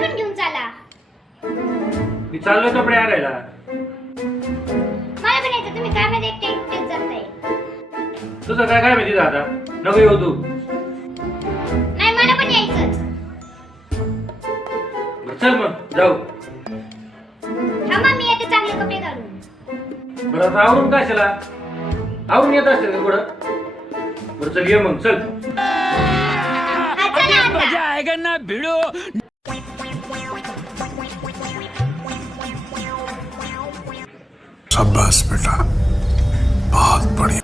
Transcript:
पण घेऊन चला. मी चाललोय कपडे आणायला. मला पण यायचं, तुम्ही काय मध्ये एकटेच जाताय. तुझं काय काय माहिती दादा, नको येऊ तू. नाही मला पण यायचंच. चल मग जाऊ. थांबा मी येते चांगले कपडे घालून. बरं आता आवरून कशाला, आवरून येत असते का कुठं. बरं चल ये मग चल. हा, चला आता. मजा आएगा ना भिड़ो. शाबाश बेटा, बहुत बढ़िया.